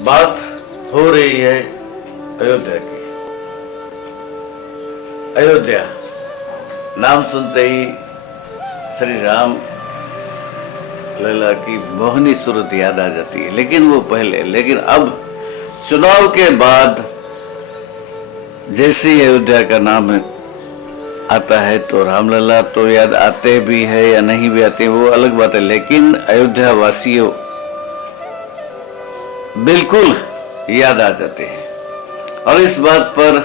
बात हो रही है अयोध्या की। अयोध्या नाम सुनते ही श्री राम लला की मोहनी सूरत याद आ जाती है, लेकिन वो पहले। लेकिन अब चुनाव के बाद जैसे ही अयोध्या का नाम आता है तो रामलला तो याद आते भी है या नहीं भी आते, वो अलग बात है। लेकिन अयोध्या वासियों बिल्कुल याद आ जाते हैं। और इस बात पर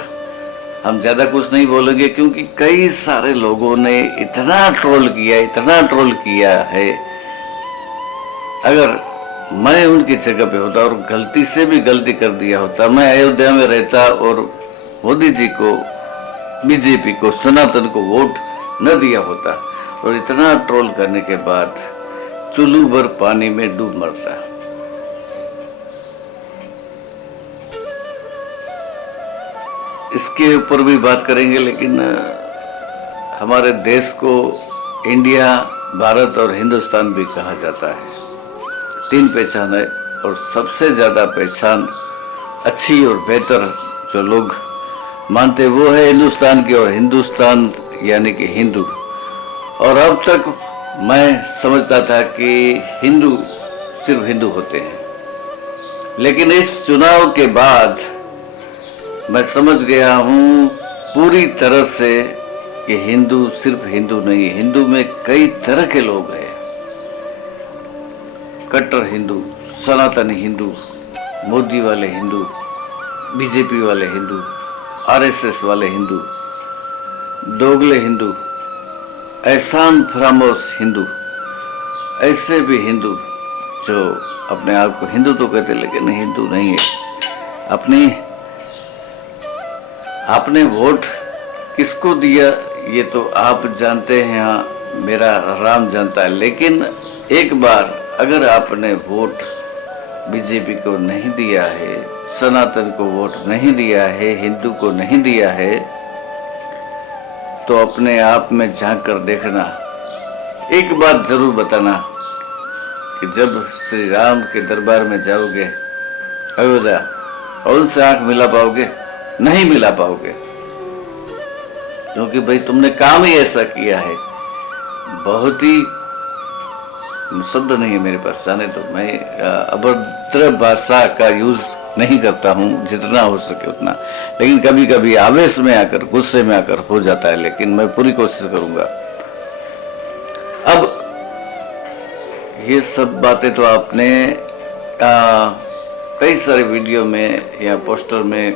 हम ज्यादा कुछ नहीं बोलेंगे, क्योंकि कई सारे लोगों ने इतना ट्रोल किया है। अगर मैं उनकी जगह पे होता और गलती से भी गलती कर दिया होता, मैं अयोध्या में रहता और मोदी जी को, बीजेपी को, सनातन को वोट न दिया होता और इतना ट्रोल करने के बाद चुल्लू भर पानी में डूब मरता। इसके ऊपर भी बात करेंगे, लेकिन हमारे देश को इंडिया, भारत और हिंदुस्तान भी कहा जाता है। तीन पहचान है और सबसे ज्यादा पहचान अच्छी और बेहतर जो लोग मानते वो है हिंदुस्तान की, और हिंदुस्तान यानी कि हिंदू। और अब तक मैं समझता था कि हिंदू सिर्फ हिंदू होते हैं, लेकिन इस चुनाव के बाद मैं समझ गया हूं पूरी तरह से कि हिंदू सिर्फ हिंदू नहीं, हिंदू में कई तरह के लोग हैं। कट्टर हिंदू, सनातनी हिंदू, मोदी वाले हिंदू, बीजेपी वाले हिंदू, आरएसएस वाले हिंदू, दोगले हिंदू, एहसान फरामोश हिंदू, ऐसे भी हिंदू जो अपने आप को हिंदू तो कहते लेकिन हिंदू नहीं है। आपने वोट किसको दिया ये तो आप जानते हैं, हाँ मेरा राम जानता है। लेकिन एक बार अगर आपने वोट बीजेपी को नहीं दिया है, सनातन को वोट नहीं दिया है, हिंदू को नहीं दिया है, तो अपने आप में झांक कर देखना। एक बात जरूर बताना कि जब श्री राम के दरबार में जाओगे अयोध्या और उनसे आंख मिला पाओगे? नहीं मिला पाओगे, क्योंकि भाई तुमने काम ही ऐसा किया है। बहुत ही शब्द नहीं है मेरे पास, जाने तो मैं अभद्र भाषा का यूज नहीं करता हूं, जितना हो सके उतना। लेकिन कभी कभी आवेश में आकर, गुस्से में आकर हो जाता है, लेकिन मैं पूरी कोशिश करूंगा। अब ये सब बातें तो आपने कई सारे वीडियो में या पोस्टर में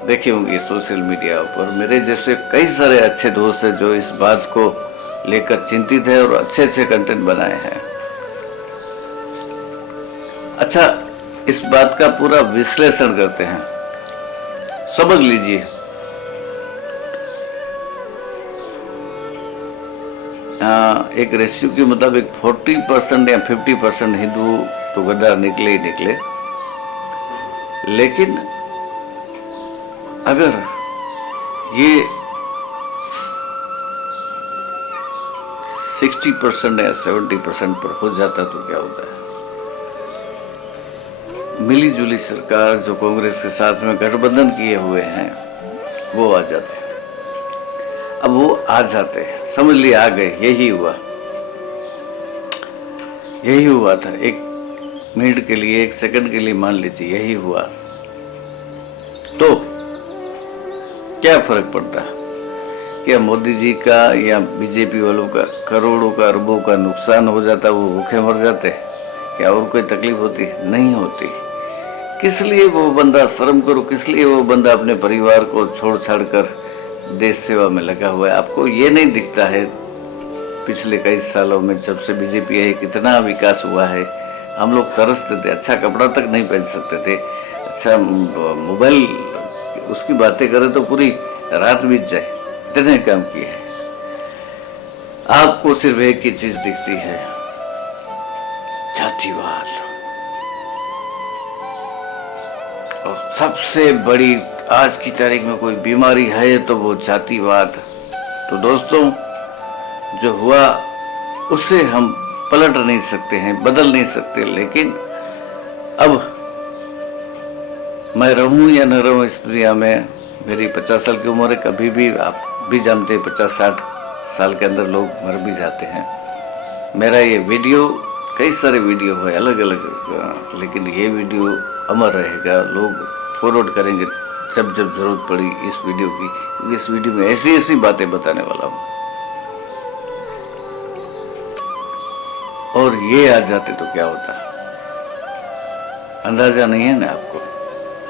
देखी होंगी सोशल मीडिया पर। मेरे जैसे कई सारे अच्छे दोस्त हैं जो इस बात को लेकर चिंतित है और अच्छे अच्छे कंटेंट बनाए हैं। अच्छा, इस बात का पूरा विश्लेषण करते हैं, समझ लीजिए। एक रेशियो के मुताबिक 40% या 50% हिंदू तो गद्दार निकले ही निकले। लेकिन अगर ये 60% या 70% पर हो जाता तो क्या होता है? मिली जुली सरकार जो कांग्रेस के साथ में गठबंधन किए हुए हैं वो आ जाते हैं। अब वो आ जाते हैं, समझ लिए आ गए, यही हुआ था। एक मिनट के लिए, एक सेकंड के लिए मान लीजिए यही हुआ, तो क्या फर्क पड़ता? क्या मोदी जी का या बीजेपी वालों का करोड़ों का, अरबों का नुकसान हो जाता, वो भूखे मर जाते? क्या और कोई तकलीफ होती? नहीं होती। किस लिए वो बंदा, शर्म करो, किस लिए वो बंदा अपने परिवार को छोड़ छाड़ कर देश सेवा में लगा हुआ है? आपको ये नहीं दिखता है पिछले कई सालों में जब से बीजेपी है कितना विकास हुआ है? हम लोग तरसते थे, अच्छा कपड़ा तक नहीं पहन सकते थे, अच्छा मोबाइल उसकी बातें करें तो पूरी रात बीत जाए, इतने काम किए हैं। आपको सिर्फ एक ही चीज दिखती है, जातिवाद। और सबसे बड़ी आज की तारीख में कोई बीमारी है तो वो जातिवाद। तो दोस्तों, जो हुआ उसे हम पलट नहीं सकते हैं, बदल नहीं सकते, लेकिन अब मैं रहूं या न रहूं इस दुनिया में, मेरी 50 साल की उम्र है, कभी भी आप भी जानते हैं 50-60 साल के अंदर लोग मर भी जाते हैं। मेरा ये वीडियो, कई सारे वीडियो है अलग अलग, लेकिन ये वीडियो अमर रहेगा। लोग फॉरवर्ड करेंगे जब जब जरूरत पड़ी इस वीडियो की। इस वीडियो में ऐसी ऐसी बातें बताने वाला हूँ, और ये आ जाते तो क्या होता, अंदाजा नहीं है ना आपको।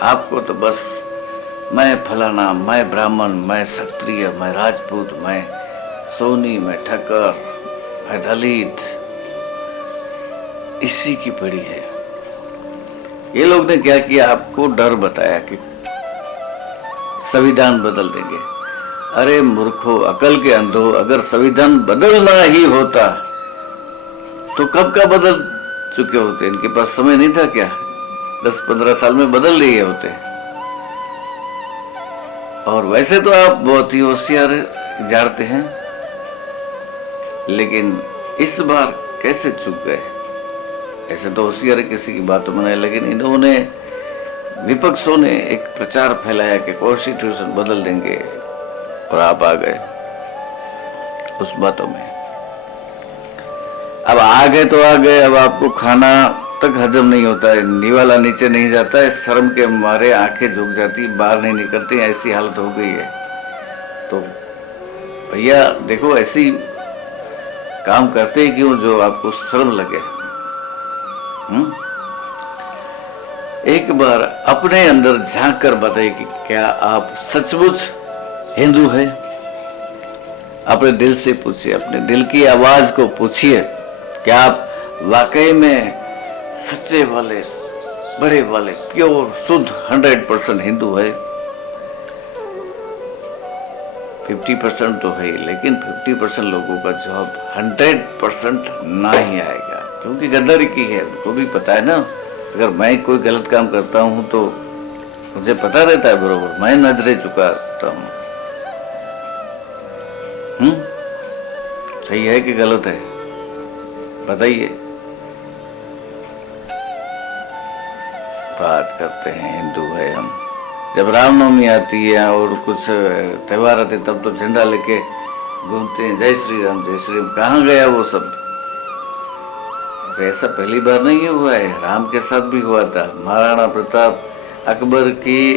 आपको तो बस मैं फलाना, मैं ब्राह्मण, मैं क्षत्रिय, मैं राजपूत, मैं सोनी, मैं ठक्कर, मैं दलित, इसी की पड़ी है। ये लोग ने क्या किया, आपको डर बताया कि संविधान बदल देंगे। अरे मूर्खो, अकल के अंधो, अगर संविधान बदलना ही होता तो कब का बदल चुके होते। इनके पास समय नहीं था क्या? 10-15 साल में बदल लिए होते। और वैसे तो आप बहुत ही होशियार जानते हैं, लेकिन इस बार कैसे चूक गए? ऐसे तो होशियार किसी की बात बनाए, लेकिन इन्होंने, विपक्षों ने एक प्रचार फैलाया कि कॉन्स्टिट्यूशन बदल देंगे, और आप आ गए उस बातों में। अब आ गए तो आ गए, अब आपको खाना तक हजम नहीं होता है, निवाला नीचे नहीं जाता है, शर्म के मारे आंखें झुक जाती, बाहर नहीं निकलती, ऐसी हालत हो गई है। तो भैया देखो, ऐसी काम करते ही क्यों जो आपको शर्म लगे। एक बार अपने अंदर झांक कर बताइए कि क्या आप सचमुच हिंदू है? अपने दिल से पूछिए, अपने दिल की आवाज को पूछिए, क्या आप वाकई में सच्चे वाले, बड़े वाले, प्योर, शुद्ध 100% हिंदू है? 50% तो है, लेकिन 50% लोगों का जवाब 100% नहीं आएगा, क्योंकि गद्दारी की है, उनको भी पता है ना। अगर मैं कोई गलत काम करता हूं तो मुझे पता रहता है बरोबर, मैं नजरे चुकाता हूं। सही है कि गलत है? बताइए। बात करते हैं हिंदू है हम, जब रामनवमी आती है और कुछ त्योहार आते तब तो झंडा लेके घूमते हैं, जय श्री राम जय श्री राम। कहाँ गया वो सब? ऐसा पहली बार नहीं हुआ है, राम के साथ भी हुआ था। महाराणा प्रताप, अकबर की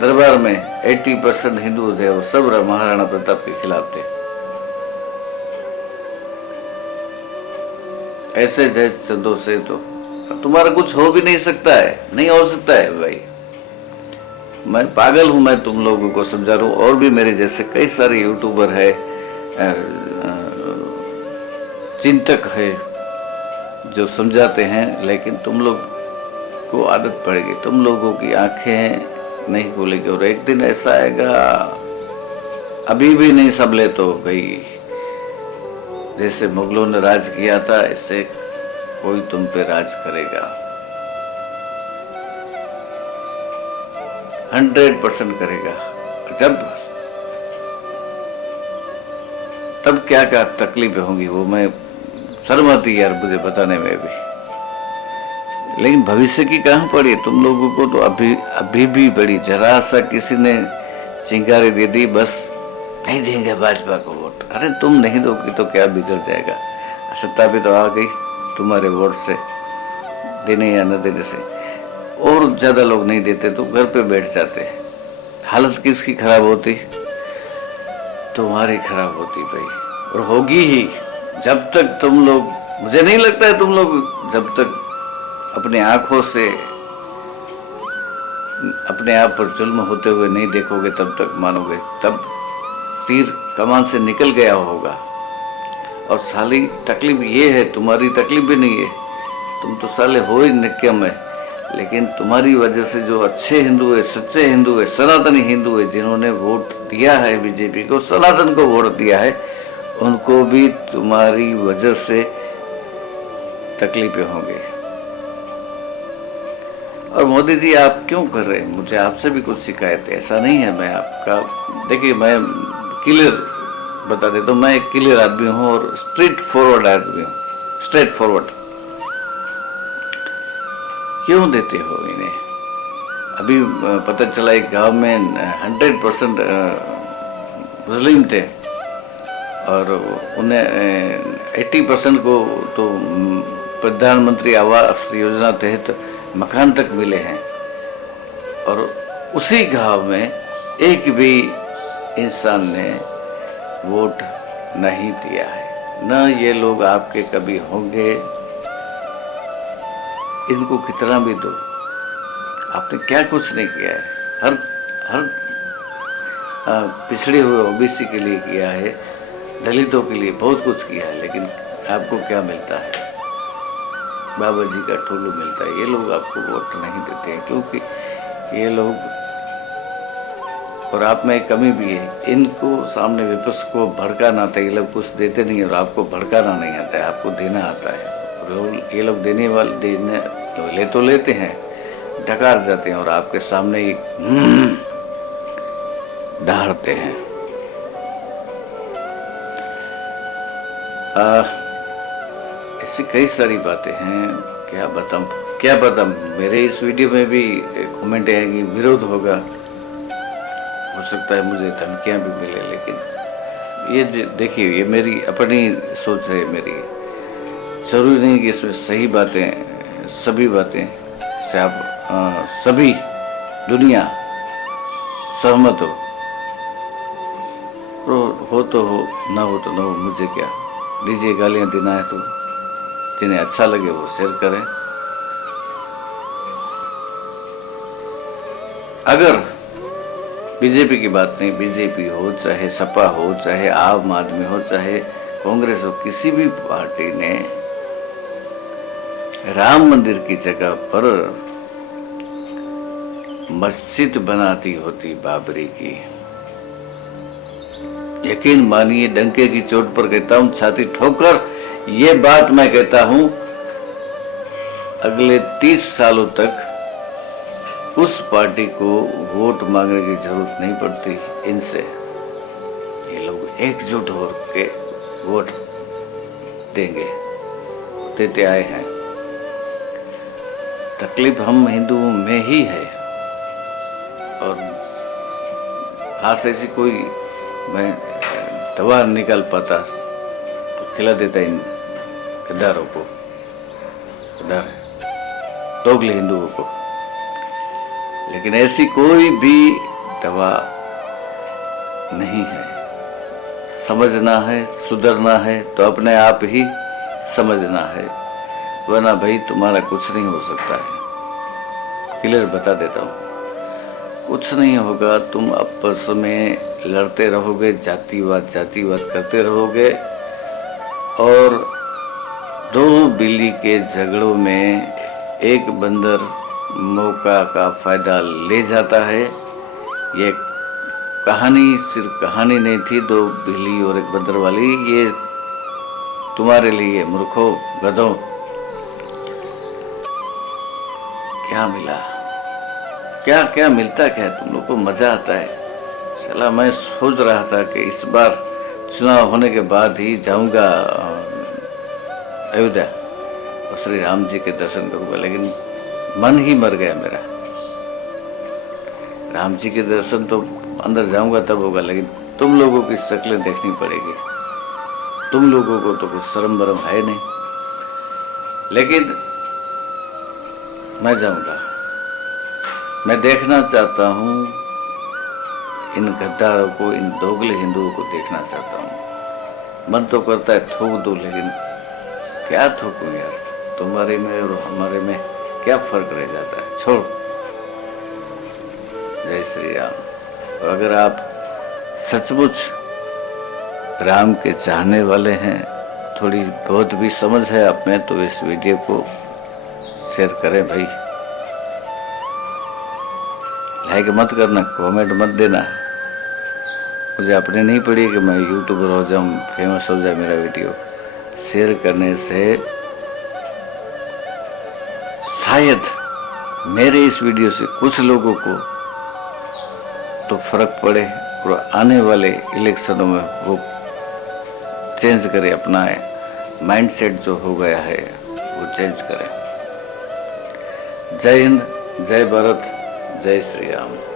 दरबार में 80% हिंदू थे, वो सब महाराणा प्रताप के खिलाफ थे। ऐसे जय चंदो से तो तुम्हारा कुछ हो भी नहीं सकता है, नहीं हो सकता है भाई। मैं पागल हूं, मैं तुम लोगों को समझा रहा हूं, और भी मेरे जैसे कई सारे यूट्यूबर है, चिंतक है, जो समझाते हैं, लेकिन तुम लोग को आदत पड़ेगी, तुम लोगों की आंखें नहीं खुलेगी, और एक दिन ऐसा आएगा, अभी भी नहीं संभले तो भाई, जैसे मुगलों ने राज किया था, ऐसे कोई तुम पे राज करेगा। 100% करेगा। जब तब क्या क्या तकलीफें होंगी वो मैं शर्म आती यार मुझे बताने में भी। लेकिन भविष्य की कहाँ पड़ी तुम लोगों को? तो अभी भी पड़ी। जरा सा किसी ने चिंगारी दे दी, बस नहीं देंगे भाजपा को वोट। अरे तुम नहीं दोगे तो क्या बिगड़ जाएगा? सत्ता भी तो आ गई तुम्हारे वोट से, देने या न देने से। और ज्यादा लोग नहीं देते तो घर पे बैठ जाते। हालत किसकी खराब होती? तुम्हारी खराब होती भाई, और होगी ही। जब तक तुम लोग, मुझे नहीं लगता है तुम लोग जब तक अपने आंखों से अपने आप पर जुल्म होते हुए नहीं देखोगे तब तक मानोगे। तब तीर कमान से निकल गया होगा। और साली तकलीफ ये है, तुम्हारी तकलीफ भी नहीं है, तुम तो साले हो ही निक्यम है। लेकिन तुम्हारी वजह से जो अच्छे हिंदू है, सच्चे हिंदू है, सनातनी हिंदू है, जिन्होंने वोट दिया है बीजेपी को, सनातन को वोट दिया है, उनको भी तुम्हारी वजह से तकलीफें होंगी। और मोदी जी आप क्यों कर रहे हैं? मुझे आपसे भी कुछ शिकायत है, ऐसा नहीं है। मैं आपका, देखिए मैं क्लियर बता देता हूँ, मैं एक क्लियर आदमी हूँ और स्ट्रेट फॉरवर्ड आदमी हूँ। स्ट्रेट फॉरवर्ड क्यों देते हो इन्हें? अभी पता चला एक गांव में 100% मुस्लिम थे और उन्हें 80% को तो प्रधानमंत्री आवास योजना तहत मकान तक मिले हैं, और उसी गांव में एक भी इंसान ने वोट नहीं दिया है। न ये लोग आपके कभी होंगे। इनको कितना भी दो, आपने क्या कुछ नहीं किया है। हर हर पिछड़े हुए ओबीसी के लिए किया है, दलितों के लिए बहुत कुछ किया है, लेकिन आपको क्या मिलता है? बाबा जी का ठुल्लू मिलता है। ये लोग आपको वोट नहीं देते हैं क्योंकि ये लोग, और आप में कमी भी है, इनको सामने विपक्ष को भड़काना आता है। ये लोग कुछ देते नहीं और आपको भड़काना नहीं आता है, आपको देना आता है। और ये लोग देने वाले ले तो लेते हैं, डकार जाते हैं और आपके सामने ही दहाड़ते हैं। ऐसी कई सारी बातें हैं, क्या बताऊं। मेरे इस वीडियो में भी कमेंट है कि विरोध होगा, हो सकता है मुझे धमकियां भी मिले, लेकिन ये देखिए, ये मेरी अपनी सोच है। मेरी जरूरी नहीं कि इसमें सही बातें, सभी बातें से आप सभी दुनिया सहमत हो तो हो, ना हो तो ना हो, मुझे क्या। दीजिए गालियां देना है तो जिन्हें अच्छा लगे वो शेयर करें। अगर बीजेपी की बात नहीं, बीजेपी हो चाहे सपा हो चाहे आम आदमी हो चाहे कांग्रेस हो, किसी भी पार्टी ने राम मंदिर की जगह पर मस्जिद बनाती होती बाबरी की, यकीन मानिए, डंके की चोट पर कहता हूं, छाती ठोकर ये बात मैं कहता हूं, अगले 30 सालों तक उस पार्टी को वोट मांगने की जरूरत नहीं पड़ती इनसे। ये लोग एकजुट होकर वोट देंगे, देते आए हैं। तकलीफ हम हिंदुओं में ही है, और हाथ ऐसी कोई मैं दवा निकाल पाता तो खिला देता इन गद्दारों को, दोगले हिंदुओं को। लेकिन ऐसी कोई भी दवा नहीं है। समझना है, सुधरना है तो अपने आप ही समझना है, वरना भाई तुम्हारा कुछ नहीं हो सकता है। क्लियर बता देता हूँ, कुछ नहीं होगा। तुम आपस में लड़ते रहोगे, जातिवाद करते रहोगे, और दो बिल्ली के झगड़ों में एक बंदर मौका का फायदा ले जाता है। ये कहानी सिर्फ कहानी नहीं थी, दो बिल्ली और एक बंदर वाली। ये तुम्हारे लिए मूर्खों, गधों, क्या मिला? क्या क्या मिलता, क्या तुम लोग को मजा आता है? चला, मैं सोच रहा था कि इस बार चुनाव होने के बाद ही जाऊंगा अयोध्या और श्री राम जी के दर्शन करूंगा, लेकिन मन ही मर गया मेरा। राम जी के दर्शन तो अंदर जाऊंगा तब होगा, लेकिन तुम लोगों की शक्लें देखनी पड़ेगी। तुम लोगों को तो कुछ शर्म बरम है नहीं, लेकिन मैं जाऊंगा। मैं देखना चाहता हूं इन गद्दारों को, इन दोगले हिंदुओं को देखना चाहता हूं। मन तो करता है थूक दूं, लेकिन क्या थूकूं यार, तुम्हारे में और हमारे में क्या फर्क रह जाता है। छोड़। जय श्री राम। और अगर आप सचमुच राम के चाहने वाले हैं, थोड़ी बहुत भी समझ है आप में, तो इस वीडियो को शेयर करें भाई। लाइक मत करना, कमेंट मत देना। मुझे अपने नहीं पड़ी कि मैं यूट्यूबर हो जाऊं, फेमस हो जाए मेरा वीडियो। शेयर करने से शायद मेरे इस वीडियो से कुछ लोगों को तो फर्क पड़े, और आने वाले इलेक्शनों में वो चेंज करे, अपना माइंडसेट जो हो गया है वो चेंज करें। जय हिंद, जय भारत, जय श्री राम।